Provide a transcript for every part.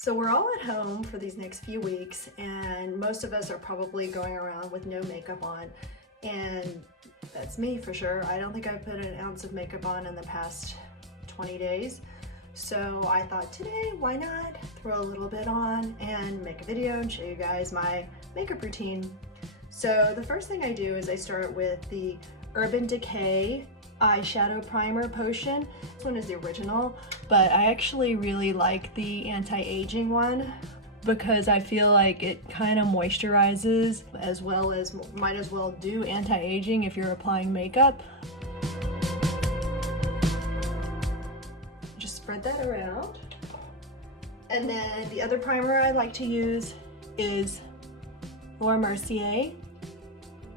So we're all at home for these next few weeks, and most of us are probably going around with no makeup on, and that's me for sure. I don't think I've put an ounce of makeup on in the past 20 days. So I thought today, why not throw a little bit on and make a video and show you guys my makeup routine. So the first thing I do is I start with the Urban Decay eyeshadow primer potion. This one is the original, but I actually really like the anti-aging one because I feel like it kind of moisturizes as well as might as well do anti-aging if you're applying makeup. Just spread that around. And then the other primer I like to use is Mercier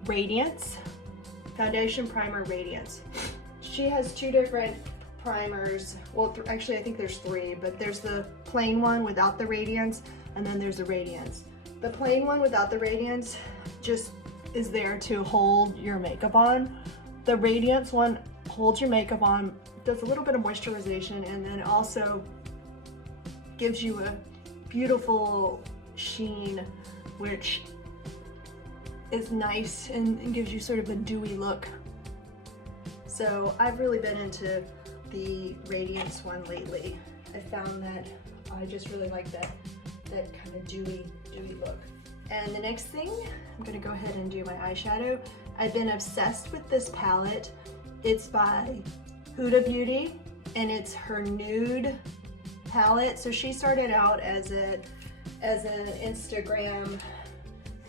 Radiance Foundation Primer Radiance. She has two different primers. Well, actually I think there's three, but there's the plain one without the radiance, and then there's the radiance. The plain one without the radiance just is there to hold your makeup on. The radiance one holds your makeup on, does a little bit of moisturization, and then also gives you a beautiful sheen, which is nice and gives you sort of a dewy look. So I've really been into the Radiance one lately. I found that I just really like that kind of dewy look. And the next thing, I'm gonna go ahead and do my eyeshadow. I've been obsessed with this palette. It's by Hudabeauty, and it's her nude palette. So she started out as an Instagram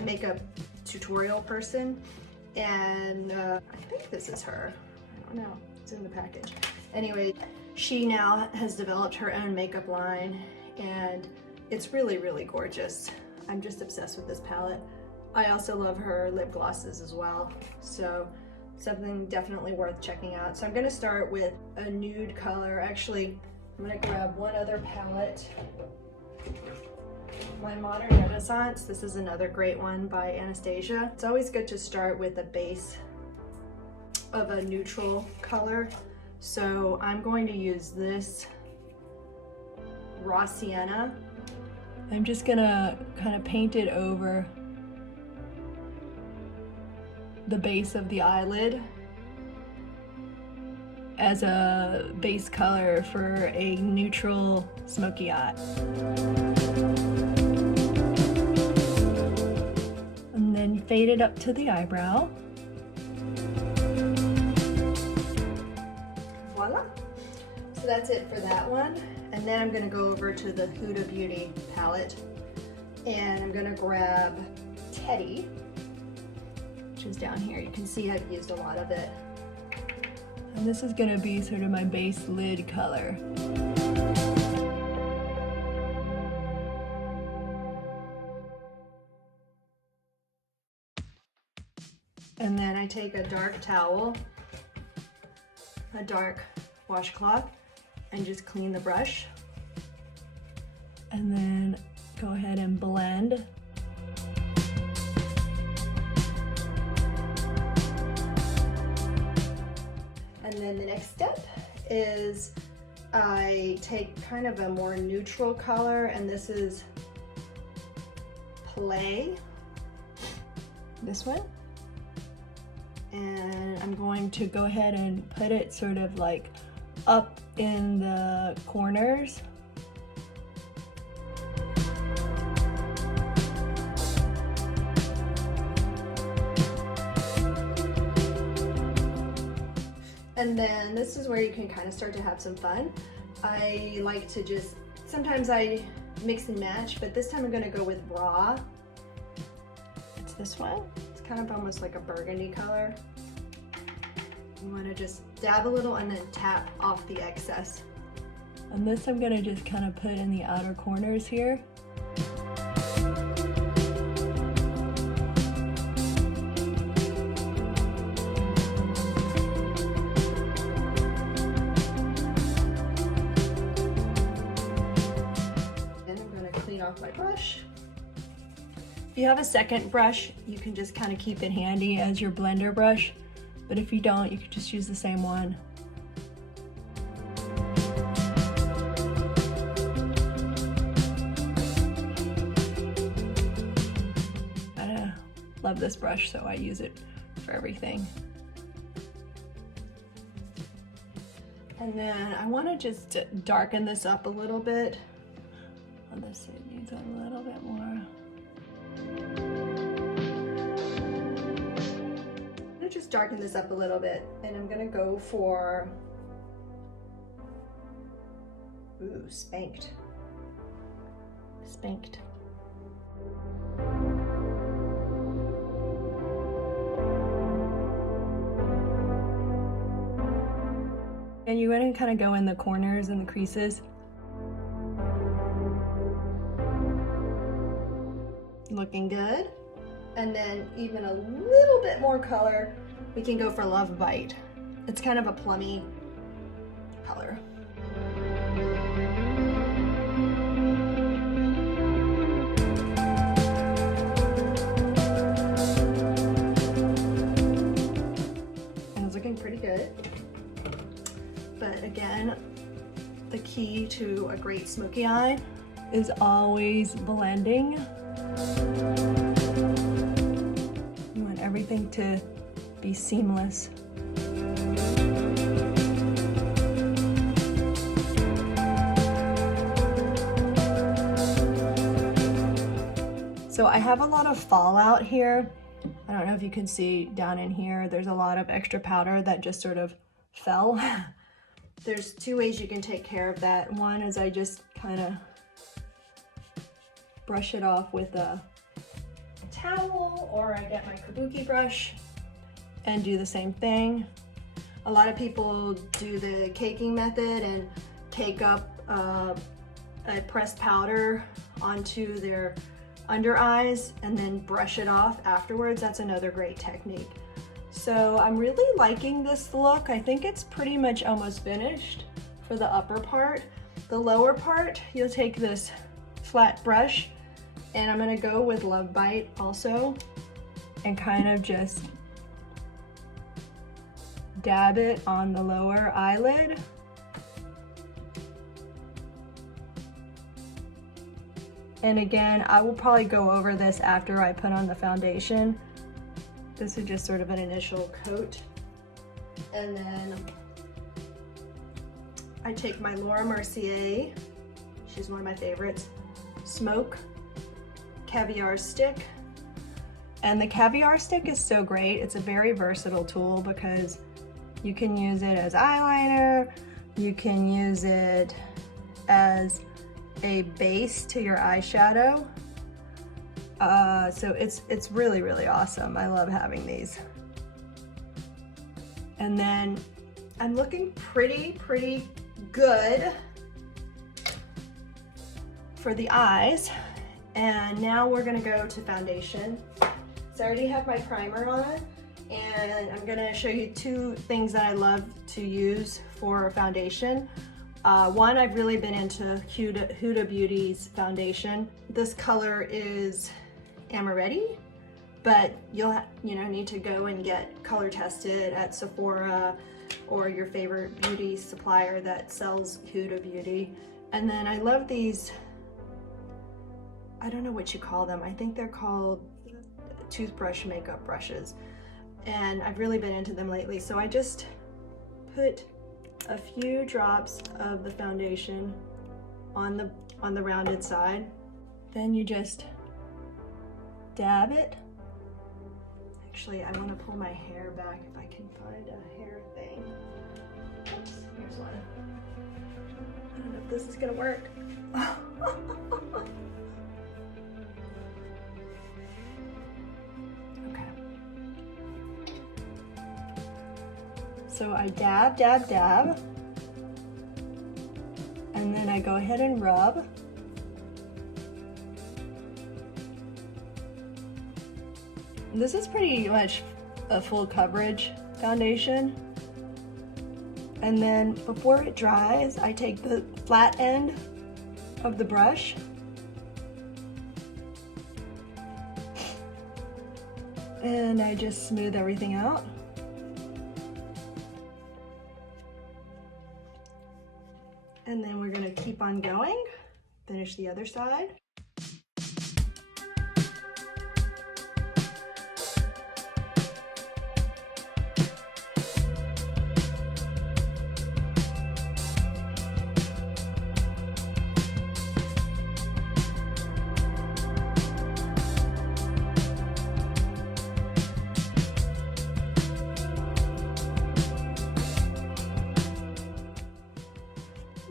makeup tutorial person, and I think this is her. I don't know, it's in the package. Anyway, she now has developed her own makeup line, and it's really, really gorgeous. I'm just obsessed with this palette. I also love her lip glosses as well, so something definitely worth checking out. So I'm gonna start with a nude color. Actually, I'm gonna grab one other palette. My Modern Renaissance. This is another great one by Anastasia. It's always good to start with a base of a neutral color. So I'm going to use this Raw Sienna. I'm just gonna kind of paint it over the base of the eyelid as a base color for a neutral smoky eye. And then fade it up to the eyebrow. Voila. So that's it for that one. And then I'm gonna go over to the Huda Beauty palette, and I'm gonna grab Teddy, which is down here. You can see I've used a lot of it. And this is gonna be sort of my base lid color. And then I take a dark towel, a dark washcloth, and just clean the brush. And then go ahead and blend. And then the next step is I take kind of a more neutral color, and this is Play, this one. And I'm going to go ahead and put it sort of like up in the corners. And then this is where you can kind of start to have some fun. I like to just, sometimes I mix and match, but this time I'm gonna go with Raw. It's this one. It's kind of almost like a burgundy color. You want to just dab a little and then tap off the excess. And this I'm going to just kind of put in the outer corners here. Then I'm going to clean off my brush. If you have a second brush, you can just kind of keep it handy as your blender brush. But if you don't, you can just use the same one. love this brush, so I use it for everything. And then I want to just darken this up a little bit. On this side needs a little bit more. I'm gonna just darken this up a little bit, and I'm gonna go for, ooh, spanked. Spanked. And you want to kind of go in the corners and the creases. Looking good. And then even a little bit more color, we can go for Love Bite. It's kind of a plummy color. And it's looking pretty good. But again, the key to a great smoky eye is always blending. You want everything to be seamless. So I have a lot of fallout here. I don't know if you can see down in here, there's a lot of extra powder that just sort of fell. There's two ways you can take care of that. One is I just kind of brush it off with a towel, or I get my kabuki brush and do the same thing. A lot of people do the caking method and cake up a pressed powder onto their under eyes and then brush it off afterwards. That's another great technique. So I'm really liking this look. I think it's pretty much almost finished for the upper part. The lower part, you'll take this flat brush, and I'm gonna go with Love Bite also and kind of just dab it on the lower eyelid. And again, I will probably go over this after I put on the foundation. This is just sort of an initial coat. And then I take my Mercier, she's one of my favorites, Smoke Caviar Stick. And the Caviar Stick is so great. It's a very versatile tool because you can use it as eyeliner, you can use it as a base to your eyeshadow. So it's really, really awesome. I love having these. And then I'm looking pretty good for the eyes. And now we're gonna go to foundation. So I already have my primer on, and I'm gonna show you two things that I love to use for foundation. One, I've really been into Hudabeauty's foundation. This color is Amaretti, but you'll need to go and get color tested at Sephora or your favorite beauty supplier that sells Hudabeauty. And then I love these, I don't know what you call them. I think they're called toothbrush makeup brushes. And I've really been into them lately. So I just put a few drops of the foundation on the rounded side. Then you just dab it. Actually, I want to pull my hair back if I can find a hair thing. Oops, here's one. I don't know if this is gonna work. Okay. So I dab, dab, dab. And then I go ahead and rub. This is pretty much a full coverage foundation. And then before it dries, I take the flat end of the brush and I just smooth everything out. And then we're gonna keep on going, finish the other side.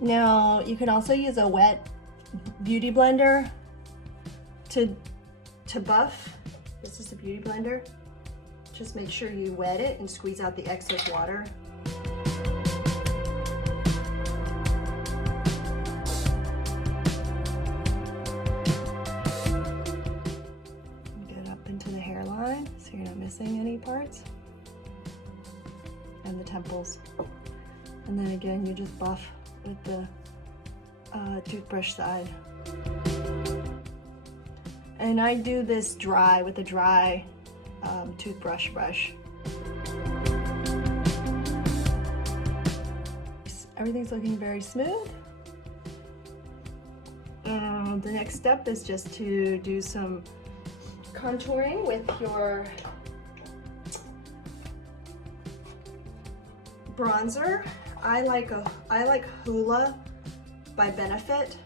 Now you can also use a wet beauty blender to buff. This is a beauty blender. Just make sure you wet it and squeeze out the excess water. Get up into the hairline so you're not missing any parts. And the temples. And then again, you just buff with the toothbrush side. And I do this dry with a dry toothbrush brush. Everything's looking very smooth. The next step is just to do some contouring with your bronzer. I like Hoola by Benefit.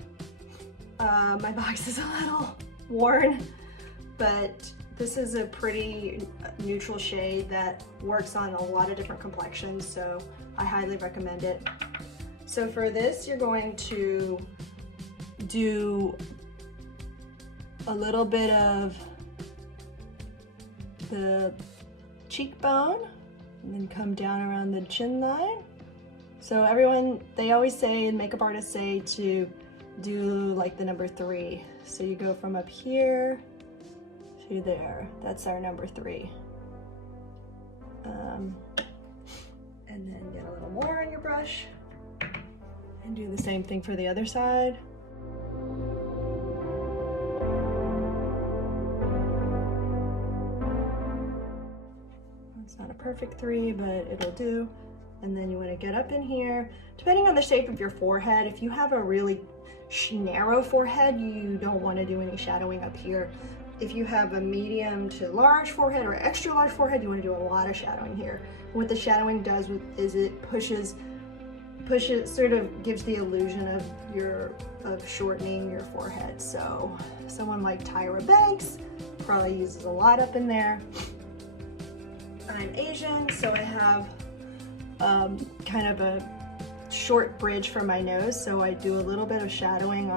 My box is a little worn, but this is a pretty neutral shade that works on a lot of different complexions, so I highly recommend it. So for this, you're going to do a little bit of the cheekbone and then come down around the chin line. So everyone, they always say, and makeup artists say, to do like the number 3. So you go from up here to there. That's our number 3. And then get a little more on your brush and do the same thing for the other side. It's not a perfect 3, but it'll do. And then you want to get up in here, depending on the shape of your forehead. If you have a really narrow forehead, you don't want to do any shadowing up here. If you have a medium to large forehead or extra large forehead, you want to do a lot of shadowing here. What the shadowing does is it pushes, sort of gives the illusion of shortening your forehead. So someone like Tyra Banks probably uses a lot up in there. I'm Asian, so I have kind of a short bridge for my nose, so I do a little bit of shadowing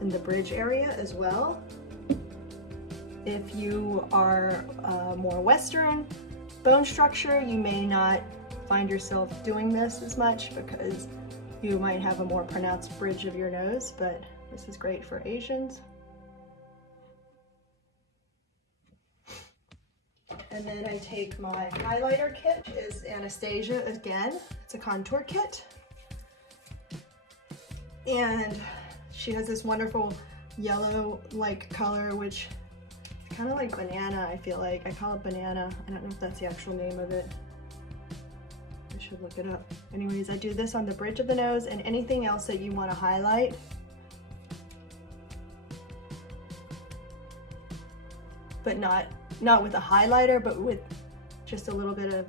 in the bridge area as well. If you are more Western bone structure, you may not find yourself doing this as much because you might have a more pronounced bridge of your nose, but this is great for Asians. And then I take my highlighter kit, which is Anastasia again. It's a contour kit. And she has this wonderful yellow-like color, which is kind of like banana, I feel like. I call it banana. I don't know if that's the actual name of it. I should look it up. Anyways, I do this on the bridge of the nose, and anything else that you want to highlight. But not with a highlighter, but with just a little bit of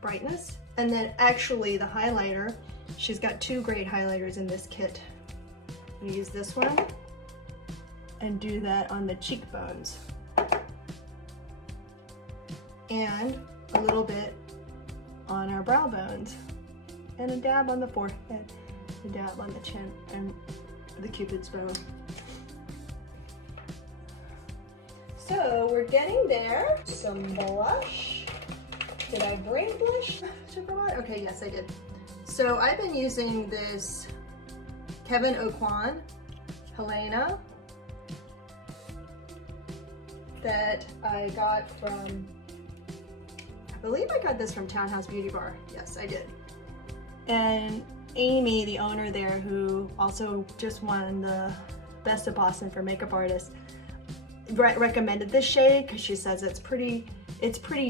brightness. And then actually the highlighter, she's got 2 great highlighters in this kit. I'm gonna use this one and do that on the cheekbones. And a little bit on our brow bones. And a dab on the forehead, a dab on the chin, and the Cupid's bow. So we're getting there. Some blush. Did I bring blush? Okay, yes I did. So I've been using this Kevyn Aucoin Helena that I got from, I believe I got this from Townhouse Beauty Bar. Yes, I did. And Amy, the owner there, who also just won the Best of Boston for Makeup Artists, recommended this shade because she says it's pretty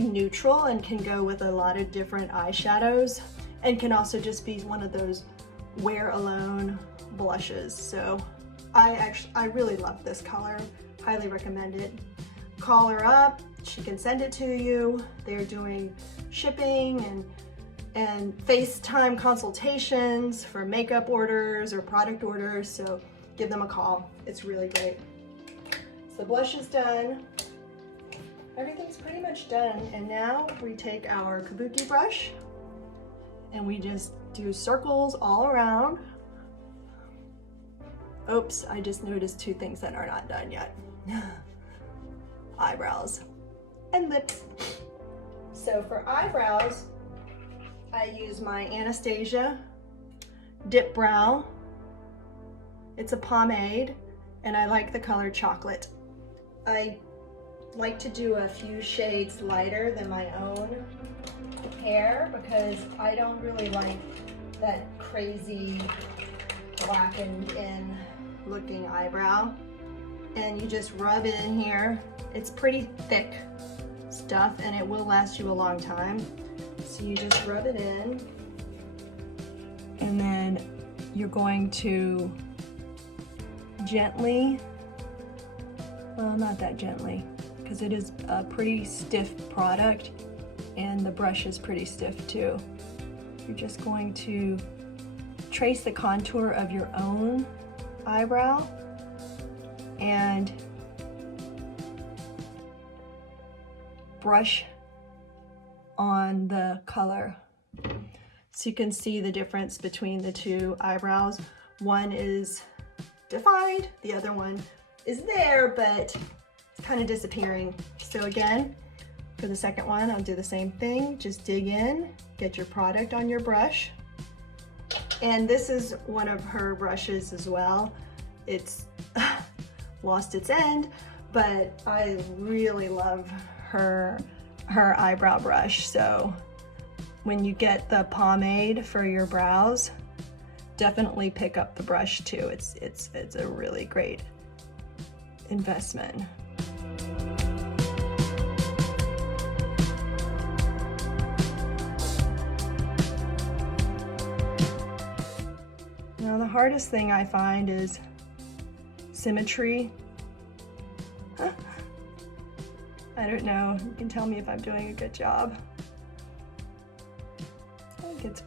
neutral and can go with a lot of different eyeshadows, and can also just be one of those wear alone blushes. So I really love this color, highly recommend it. Call her up, she can send it to you. They're doing shipping and FaceTime consultations for makeup orders or product orders, so give them a call. It's really great. So blush is done. Everything's pretty much done. And now we take our kabuki brush and we just do circles all around. Oops, I just noticed two things that are not done yet. Eyebrows and lips. So for eyebrows, I use my Anastasia Dip Brow. It's a pomade, and I like the color chocolate. I like to do a few shades lighter than my own hair because I don't really like that crazy blackened in looking eyebrow. And you just rub it in here. It's pretty thick stuff and it will last you a long time. So you just rub it in, and then you're going to gently, well, not that gently, because it is a pretty stiff product and the brush is pretty stiff too. You're just going to trace the contour of your own eyebrow and brush on the color. So you can see the difference between the two eyebrows. One is defined, the other one is there, but it's kind of disappearing. So again, for the second one, I'll do the same thing. Just dig in, get your product on your brush. And this is one of her brushes as well. It's lost its end, but I really love her eyebrow brush. So when you get the pomade for your brows, definitely pick up the brush too. It's a really great investment. Now the hardest thing I find is symmetry. I don't know, you can tell me if I'm doing a good job. I think it's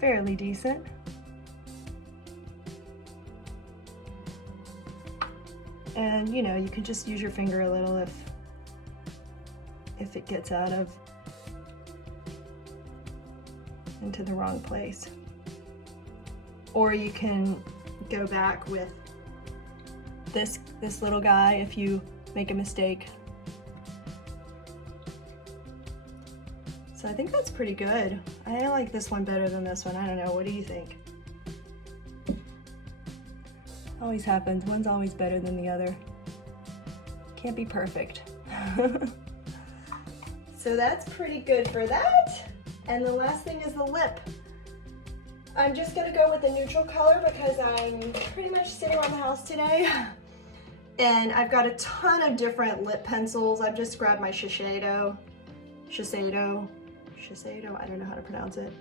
fairly decent. And you know, you can just use your finger a little if it gets into the wrong place. Or you can go back with this little guy if you make a mistake. So I think that's pretty good. I like this one better than this one. I don't know, what do you think? Always happens, one's always better than the other. Can't be perfect. So that's pretty good for that. And the last thing is the lip. I'm just gonna go with a neutral color because I'm pretty much sitting around the house today. And I've got a ton of different lip pencils. I've just grabbed my Shiseido, I don't know how to pronounce it.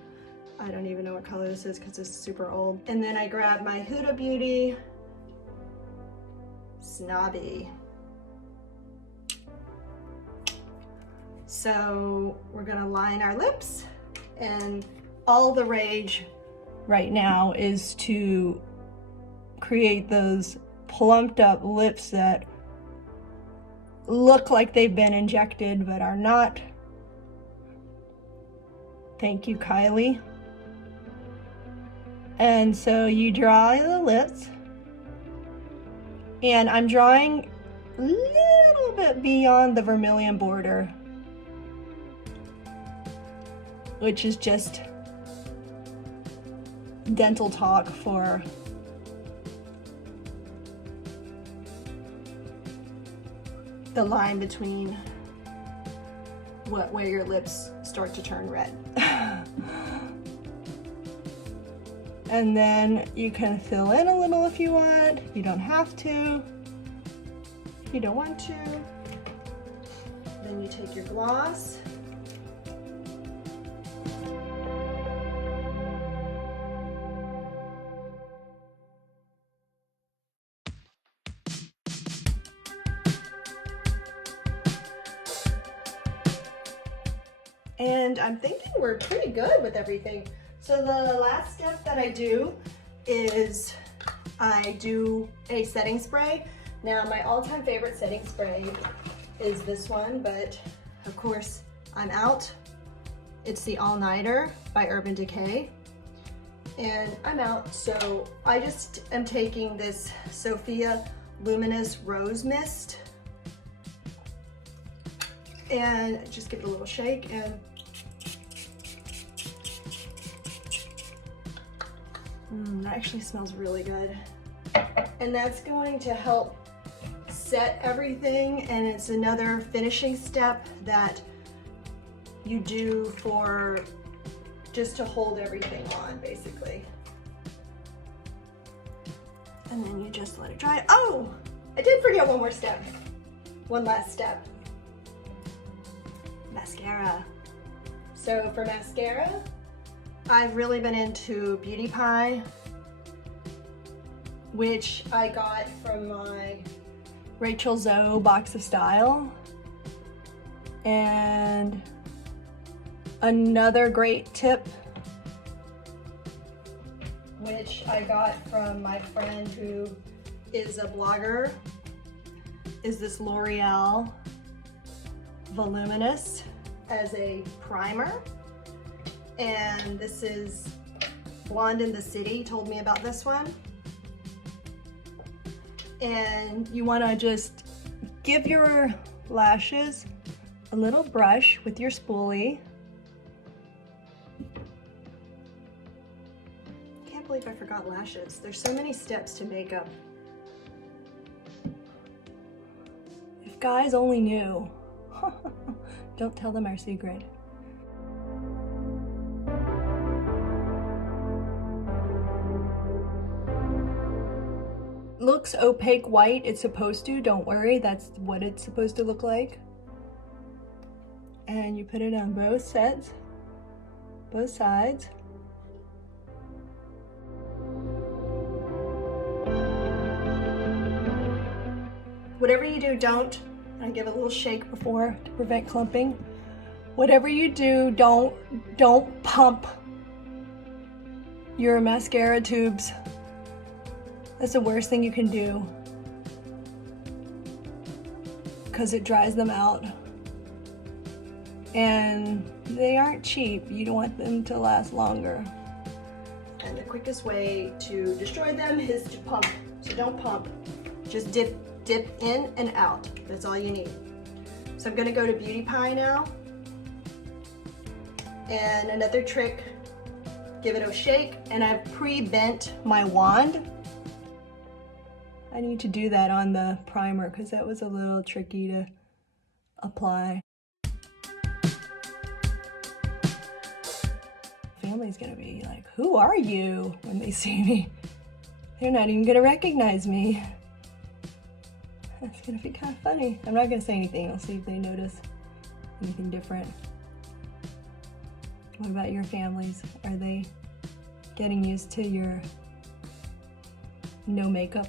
I don't even know what color this is because it's super old. And then I grabbed my Hudabeauty Snobby. So we're gonna line our lips, and all the rage right now is to create those plumped up lips that look like they've been injected but are not. Thank you, Kylie. And so you draw the lips, and I'm drawing a little bit beyond the vermilion border, which is just dental talk for the line between where your lips start to turn red. And then you can fill in a little if you want. You don't have to. If you don't want to. Then you take your gloss. And I'm thinking we're pretty good with everything. So the last step that I do is I do a setting spray. Now my all-time favorite setting spray is this one, but of course I'm out. It's the All Nighter by Urban Decay. and I'm out. So I just am taking this Sophia Luminous Rose Mist and just give it a little shake, and that actually smells really good. And that's going to help set everything, and it's another finishing step that you do for just to hold everything on, basically. And then you just let it dry. Oh, I did forget one more step. One last step. Mascara. So for mascara, I've really been into Beauty Pie, which I got from my Rachel Zoe Box of Style. And another great tip, which I got from my friend who is a blogger, is this L'Oreal Voluminous as a primer. And this is Blonde in the City told me about this one. And you want to just give your lashes a little brush with your spoolie. Can't believe I forgot lashes. There's so many steps to makeup. If guys only knew. Don't tell them our secret. Looks opaque white. It's supposed to, don't worry, that's what it's supposed to look like. And you put it on both sets, both sides. Whatever you do, don't, and give it a little shake before to prevent clumping. Whatever you do, don't pump your mascara tubes. That's the worst thing you can do, because it dries them out. And they aren't cheap. You don't want them to last longer. And the quickest way to destroy them is to pump. So don't pump, just dip in and out. That's all you need. So I'm gonna go to Beauty Pie now. And another trick, give it a shake. And I've pre-bent my wand. I need to do that on the primer because that was a little tricky to apply. Family's gonna be like, who are you, when they see me? They're not even gonna recognize me. That's gonna be kind of funny. I'm not gonna say anything. I'll see if they notice anything different. What about your families? Are they getting used to your no makeup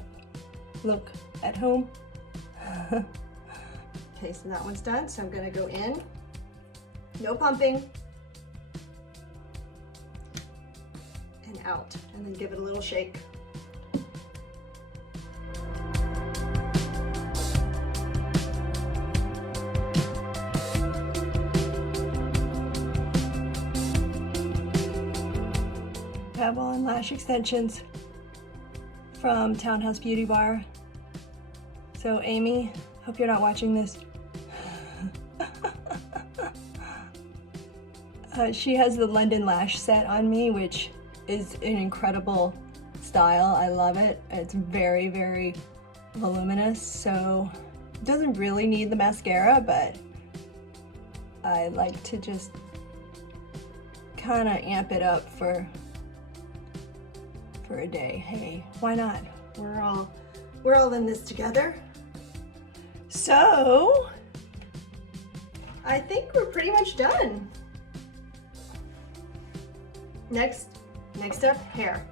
look at home? Okay, so that one's done. So I'm gonna go in, no pumping, and out, and then give it a little shake. I have on lash extensions from Townhouse Beauty Bar. So Amy, hope you're not watching this. She has the London Lash set on me, which is an incredible style. I love it. It's very, very voluminous, so it doesn't really need the mascara, but I like to just kind of amp it up for a day. Hey, why not? We're all in this together. So I think we're pretty much done. Next up, hair.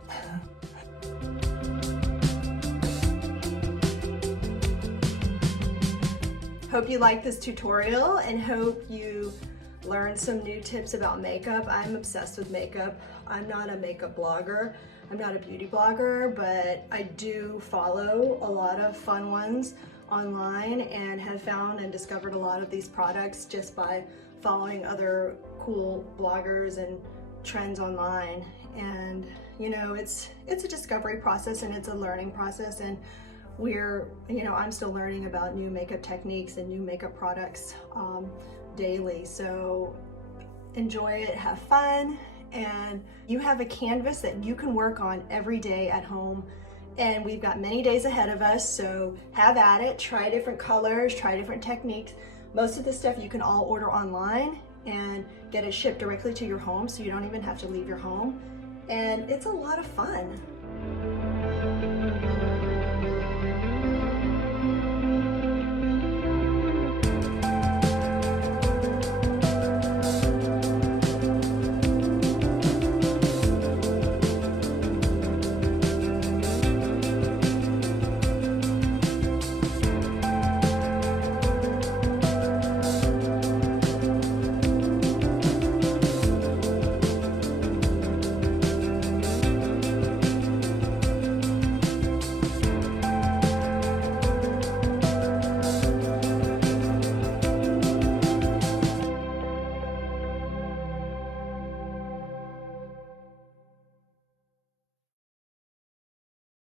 Hope you liked this tutorial and hope you learned some new tips about makeup. I'm obsessed with makeup. I'm not a makeup blogger. I'm not a beauty blogger, but I do follow a lot of fun ones online and have found and discovered a lot of these products just by following other cool bloggers and trends online. And You know, it's a discovery process and it's a learning process, and I'm still learning about new makeup techniques and new makeup products daily. So enjoy it, have fun, and you have a canvas that you can work on every day at home. And we've got many days ahead of us, so have at it. Try different colors, try different techniques. Most of the stuff you can all order online and get it shipped directly to your home, so you don't even have to leave your home. And it's a lot of fun.